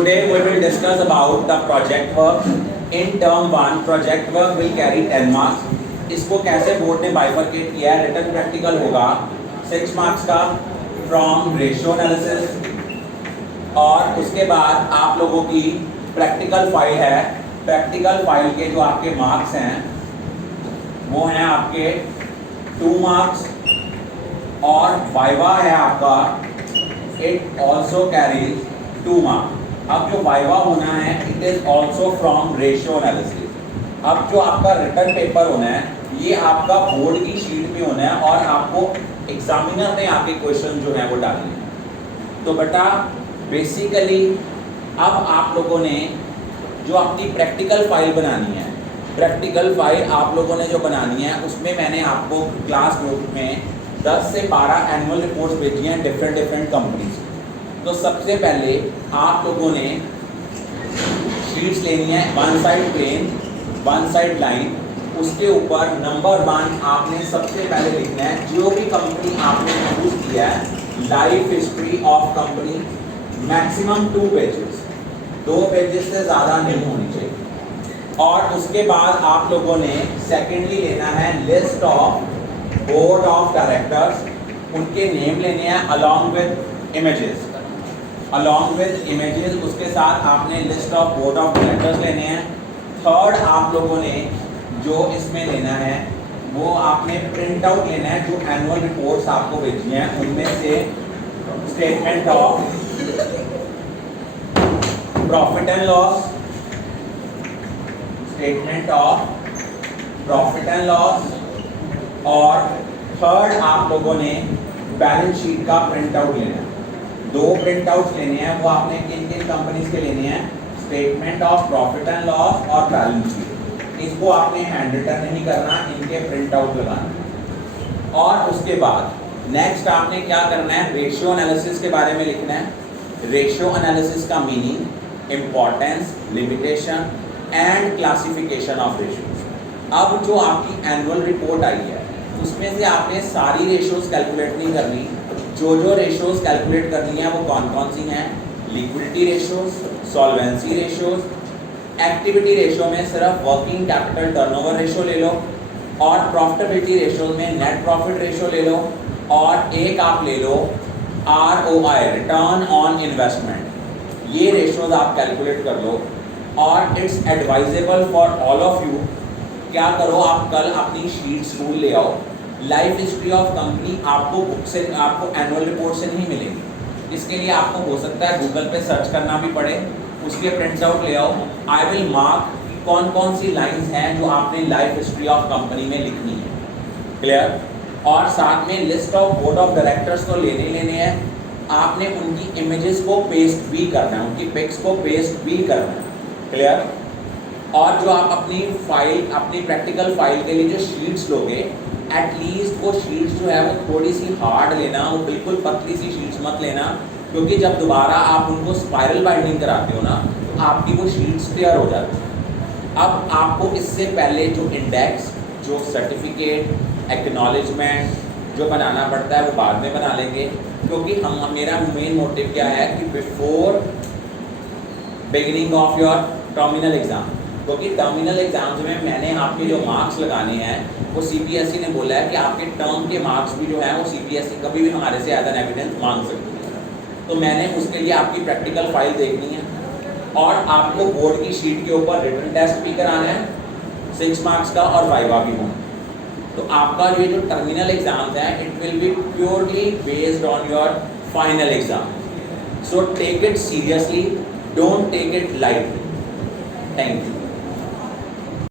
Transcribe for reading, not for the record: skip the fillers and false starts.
Today we will discuss about the project work. In term 1 project work will carry 10 marks. इसको कैसे board ने bifurcate किया है, written practical होगा 6 marks का फ्रॉम रेशियो एनालिसिस, और उसके बाद आप लोगों की प्रैक्टिकल फाइल है। प्रैक्टिकल फाइल के जो आपके मार्क्स हैं वो हैं आपके 2 मार्क्स, और वाइवा है आपका, इट ऑल्सो कैरीज 2 मार्क्स। अब जो वाइवा होना है it is also from ratio analysis. अब जो आपका रिटन पेपर होना है ये आपका बोर्ड की शीट में होना है और आपको एग्जामिनर ने आपके क्वेश्चन जो है वो डालने हैं। तो बेटा बेसिकली अब आप लोगों ने जो अपनी प्रैक्टिकल फाइल बनानी है, प्रैक्टिकल फाइल आप लोगों ने जो बनानी है उसमें मैंने आपको क्लास ग्रुप में 10 से 12 एनुअल रिपोर्ट्स भेजी हैं डिफरेंट कंपनीज। तो सबसे पहले आप लोगों ने शीट्स लेनी है, 1 साइड प्लेन 1 साइड लाइन, उसके ऊपर नंबर 1 आपने सबसे पहले लिखना है जो भी कंपनी आपने चूज किया है, life history of company, maximum 2 pages, 2 pages से ज़्यादा नहीं होनी चाहिए। और उसके बाद आप लोगों ने सेकेंडली लेना है list of board of directors, उनके नेम लेने हैं अलॉन्ग विद इमेजेस, उसके साथ आपने list of board of directors लेने हैं। थर्ड आप लोगों ने जो इसमें लेना है वो आपने प्रिंट आउट लेना है जो एनुअल रिपोर्ट्स आपको भेजी हैं उनमें से statement of profit and loss, और थर्ड आप लोगों ने बैलेंस शीट का प्रिंट आउट लेना है। 2 प्रिंट आउट्स लेने हैं, वो आपने किन किन कंपनीज के लेने हैं, statement of profit and loss और बैलेंस शीट। इसको आपने हैंड रिटन नहीं करना, इनके प्रिंट आउट लगाना। और उसके बाद नेक्स्ट आपने क्या करना है, रेशियो एनालिसिस के बारे में लिखना है। रेशियो एनालिसिस का meaning, importance, limitation and classification of ratios. अब जो आपकी एनुअल रिपोर्ट आई है उसमें से आपने सारी रेशियोज कैलकुलेट नहीं करनी, जो रेशियोज कैलकुलेट करनी है वो कौन कौन सी हैं, liquidity ratios, solvency ratios, activity ratio में सिर्फ वर्किंग कैपिटल टर्नओवर रेशियो ले लो, और प्रॉफिटेबिलिटी रेशियो में नेट प्रॉफिट रेशियो ले लो, और एक आप ले लो ROI, रिटर्न ऑन इन्वेस्टमेंट। ये रेशियोज आप कैलकुलेट कर लो। और it's advisable for all of you, क्या करो आप कल अपनी शीट्स टूल ले आओ। लाइफ हिस्ट्री ऑफ कंपनी आपको बुक से, आपको एनुअल रिपोर्ट से नहीं मिलेगी, इसके लिए आपको हो सकता है गूगल पे सर्च करना भी पड़े, उसके प्रिंट आउट ले आओ। आई विल मार्क कौन कौन सी लाइंस हैं जो आपने लाइफ हिस्ट्री ऑफ कंपनी में लिखनी है, क्लियर। और साथ में list of board of directors तो लेने हैं, आपने उनकी इमेजेस को पेस्ट भी करना है, उनकी पिक्स को पेस्ट भी करना है, क्लियर। और जो आप अपनी फाइल, अपनी प्रैक्टिकल फाइल के लिए जो शीट्स लोगे, एटलीस्ट वो शीट्स जो है वो थोड़ी सी हार्ड लेना, वो बिल्कुल पतली सी शीट्स मत लेना, क्योंकि जब दोबारा आप उनको स्पाइरल बाइंडिंग कराते हो ना तो आपकी वो शीट्स टेयर हो जाती है। अब आपको इससे पहले जो इंडेक्स, जो सर्टिफिकेट, एक्नॉलेजमेंट जो बनाना पड़ता है वो बाद में बना लेंगे, क्योंकि मेरा मेन मोटिव क्या है कि before beginning of your terminal exam, क्योंकि टर्मिनल एग्जाम्स में मैंने आपके जो मार्क्स लगाने हैं वो CBSE ने बोला है कि आपके टर्म के मार्क्स भी जो है वो CBSE कभी भी हमारे से एज एन एविडेंस मांग सकती है। तो मैंने उसके लिए आपकी प्रैक्टिकल फाइल देखनी है, और आपको बोर्ड की शीट के ऊपर रिटन टेस्ट भी कराना है 6 मार्क्स का, और वाइवा भी होना। तो आपका ये जो टर्मिनल एग्जाम्स हैं it will be purely based on your final exam. So take it seriously, don't take it lightly. Thank you.